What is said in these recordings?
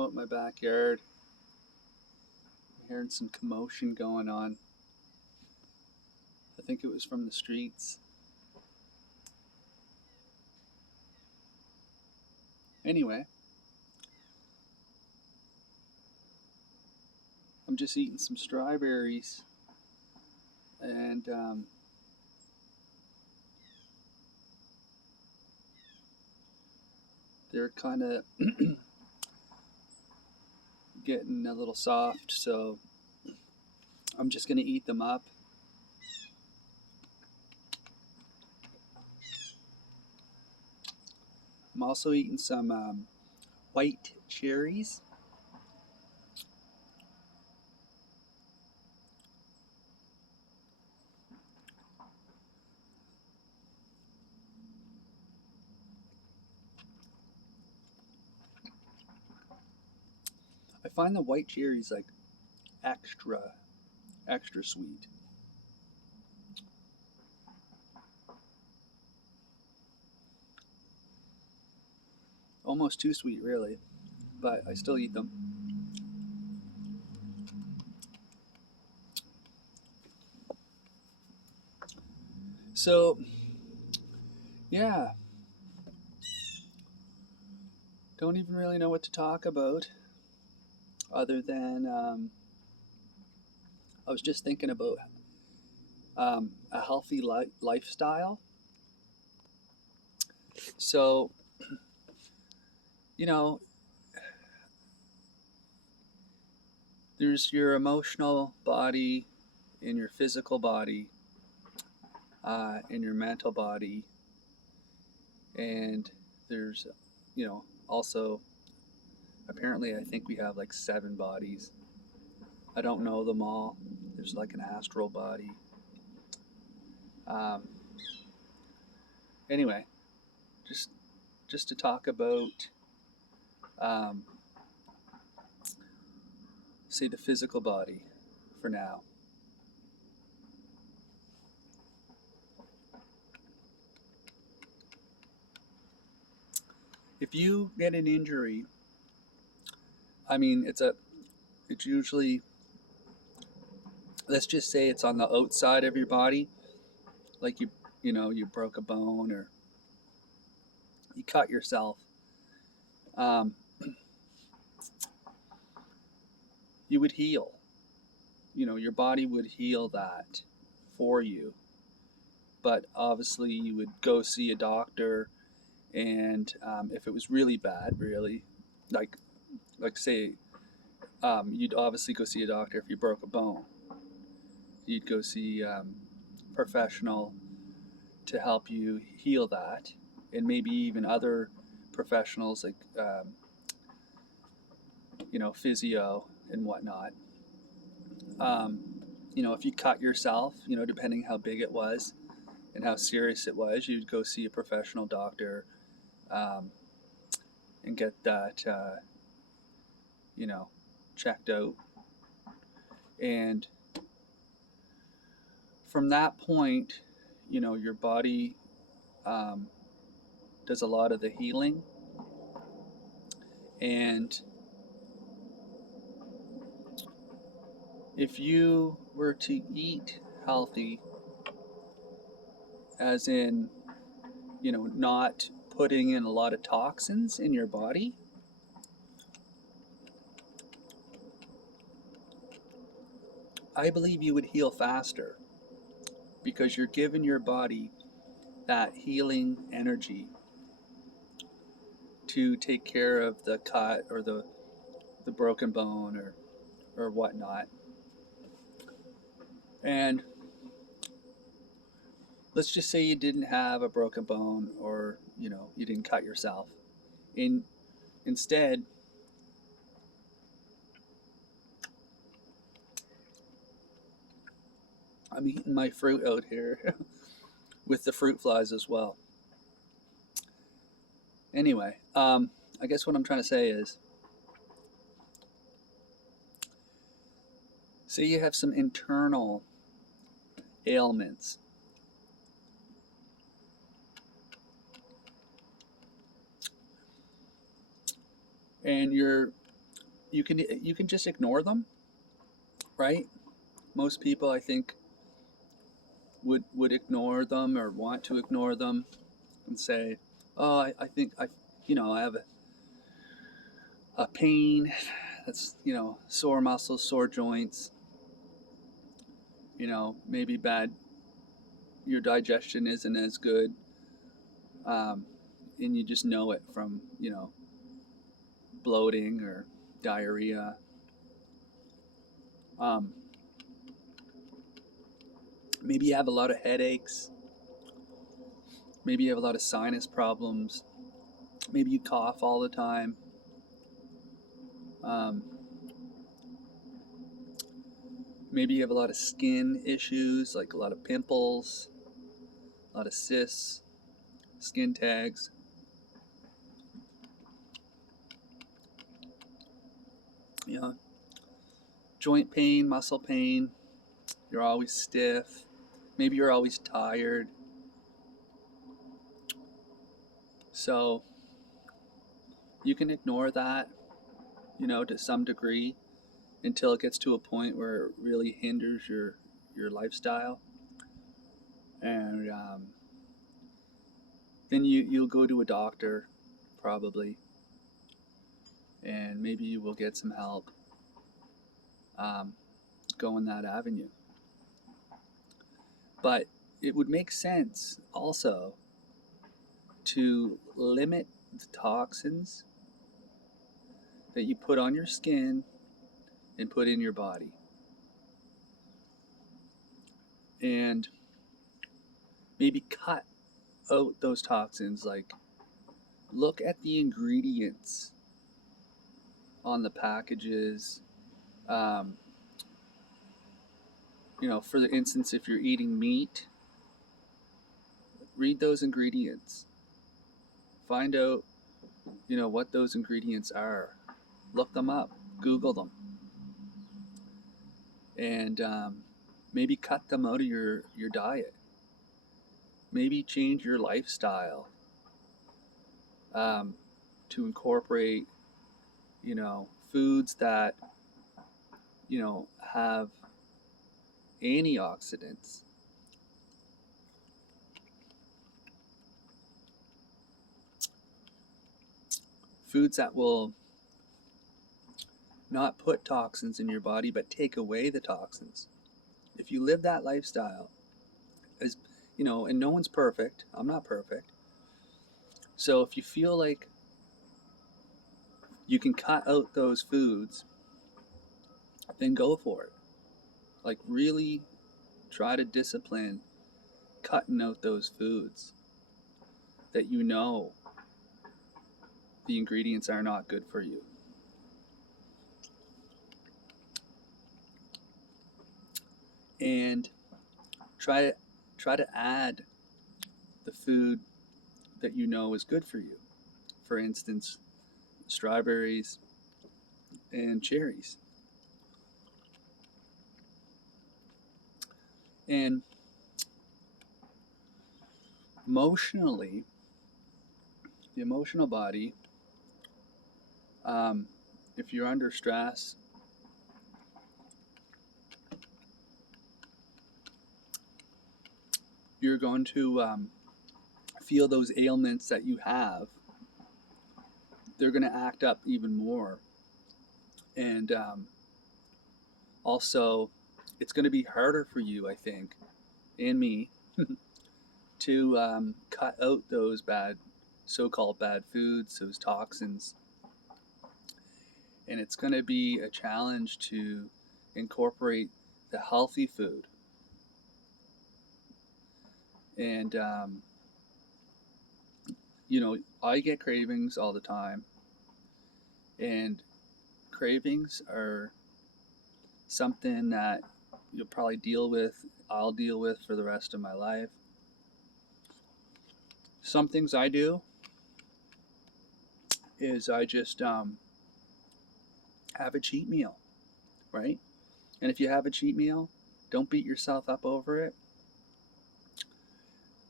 I'm out in my backyard. I'm hearing some commotion going on. I think it was from the streets. Anyway, I'm just eating some strawberries, and they're kind of getting a little soft, so I'm just going to eat them up. I'm also eating some white cherries. I find the white cherries like extra sweet. Almost too sweet, really, but I still eat them. So, yeah, don't even really know what to talk about other than I was just thinking about a healthy lifestyle. So, you know, there's your emotional body and your physical body and your mental body, and there's, also apparently I think we have like 7 bodies. I don't know them all. There's like an astral body. Um, anyway, just just to talk about, um, say, the physical body for now. If you get an injury, I mean, it's usually, let's just say it's on the outside of your body, like you broke a bone or you cut yourself. Um, you would heal. Your body would heal that for you. But obviously, you would go see a doctor, and if it was really bad, really, like say, you'd obviously go see a doctor if you broke a bone. You'd go see professional to help you heal that, and maybe even other professionals like physio and whatnot. Um, if you cut yourself, depending how big it was and how serious it was, you'd go see a professional doctor um, and get that checked out. And from that point, your body um, does a lot of the healing. And if you were to eat healthy, as in, not putting in a lot of toxins in your body, I believe you would heal faster because you're giving your body that healing energy to take care of the cut or the broken bone or whatnot. And let's just say you didn't have a broken bone, or you didn't cut yourself. Instead, I'm eating my fruit out here with the fruit flies as well. Anyway, I guess what I'm trying to say is, say you have some internal ailments, and you're you can just ignore them, right? Most people, I think, would ignore them or want to ignore them and say, "Oh, I think I have a pain that's sore muscles, sore joints. Maybe bad. Your digestion isn't as good, um, and you just know it from bloating or diarrhea. Um, Maybe you have a lot of headaches. Maybe you have a lot of sinus problems. Maybe you cough all the time. Um, Maybe you have a lot of skin issues, like a lot of pimples, a lot of cysts, skin tags. You know, joint pain, muscle pain. You're always stiff. Maybe you're always tired. So you can ignore that, to some degree until it gets to a point where it really hinders your lifestyle, and then you'll go to a doctor probably, and maybe you will get some help um, going that avenue. But it would make sense also to limit the toxins that you put on your skin and put in your body. And maybe cut out those toxins. Like, look at the ingredients on the packages. Um, for the instance, if you're eating meat, read those ingredients. Find out, what those ingredients are. Look them up. Google them. And maybe cut them out of your diet. Maybe change your lifestyle um, to incorporate, foods that, have antioxidants. Foods that will not put toxins in your body, but take away the toxins. If you live that lifestyle, as and no one's perfect. I'm not perfect. So if you feel like you can cut out those foods, then go for it. Like, really try to discipline cutting out those foods that the ingredients are not good for you. And try to add the food that is good for you. For instance, strawberries and cherries. And emotionally, the emotional body, if you're under stress, you're going to feel those ailments that you have. They're going to act up even more. And also, it's going to be harder for you, I think, and me, to cut out those so-called bad foods, those toxins. And it's going to be a challenge to incorporate the healthy food. And, I get cravings all the time. And cravings are something that I'll deal with for the rest of my life. Some things I do is I just have a cheat meal, right? And if you have a cheat meal, don't beat yourself up over it.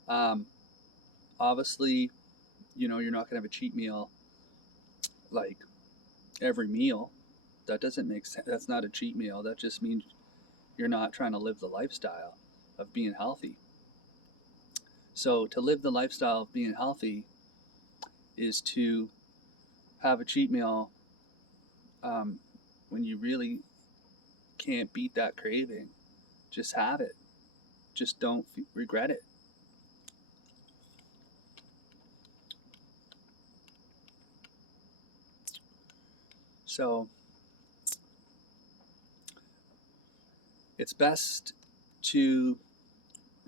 Um, Obviously, you're not going to have a cheat meal like every meal. That doesn't make sense. That's not a cheat meal. That just means you're not trying to live the lifestyle of being healthy. So to live the lifestyle of being healthy is to have a cheat meal when you really can't beat that craving. Just have it. Just don't regret it. So it's best to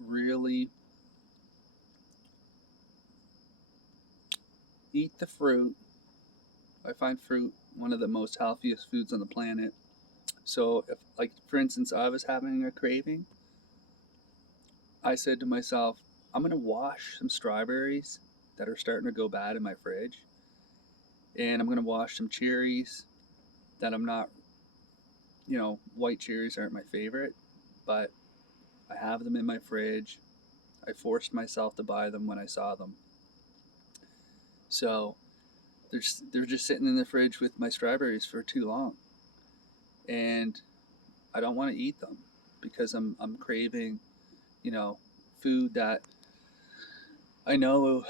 really eat the fruit. I find fruit one of the most healthiest foods on the planet. So if, like, for instance, I was having a craving, I said to myself, I'm going to wash some strawberries that are starting to go bad in my fridge, and I'm going to wash some cherries that I'm not, white cherries aren't my favorite, but I have them in my fridge. I forced myself to buy them when I saw them. So they're just sitting in the fridge with my strawberries for too long, and I don't want to eat them because I'm craving, food that I know,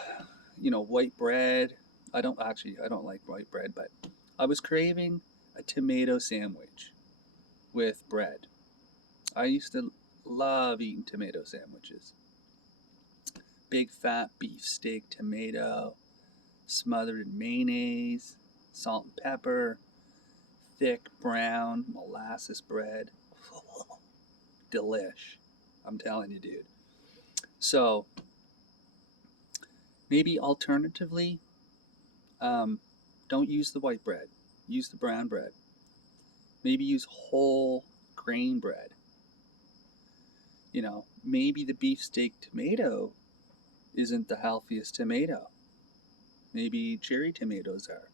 white bread. I don't like white bread, but I was craving a tomato sandwich with bread. I used to love eating tomato sandwiches. Big fat beef steak tomato, smothered in mayonnaise, salt and pepper, thick brown molasses bread. Delish. I'm telling you, dude. So maybe alternatively, don't use the white bread. Use the brown bread. Maybe use whole grain bread. Maybe the beefsteak tomato isn't the healthiest tomato. Maybe cherry tomatoes are.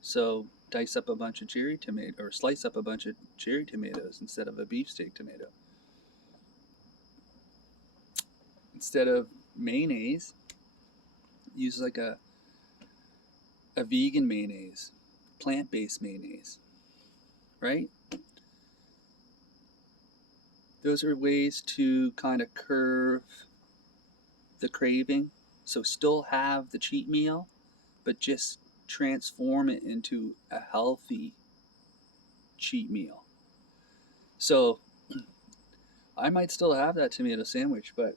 So dice up a bunch of cherry tomato, or slice up a bunch of cherry tomatoes instead of a beefsteak tomato. Instead of mayonnaise, use like a vegan mayonnaise, plant-based mayonnaise, right? Those are ways to kind of curve the craving. So still have the cheat meal, but just transform it into a healthy cheat meal. So I might still have that tomato sandwich, but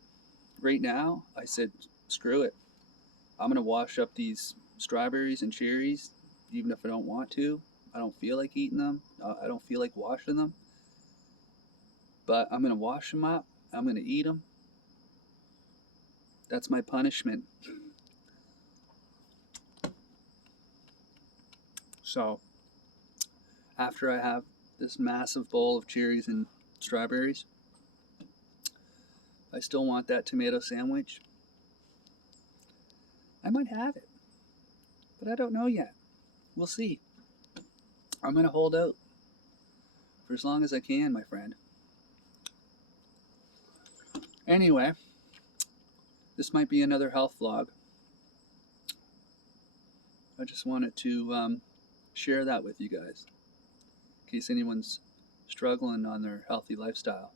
right now I said, screw it. I'm going to wash up these strawberries and cherries, even if I don't want to. I don't feel like eating them. I don't feel like washing them. But I'm going to wash them up. I'm going to eat them. That's my punishment. So after I have this massive bowl of cherries and strawberries, I still want that tomato sandwich. I might have it, but I don't know yet. We'll see. I'm going to hold out for as long as I can, my friend. Anyway, this might be another health vlog. I just wanted to share that with you guys in case anyone's struggling on their healthy lifestyle.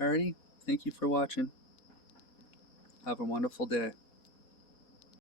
Alrighty, thank you for watching. Have a wonderful day.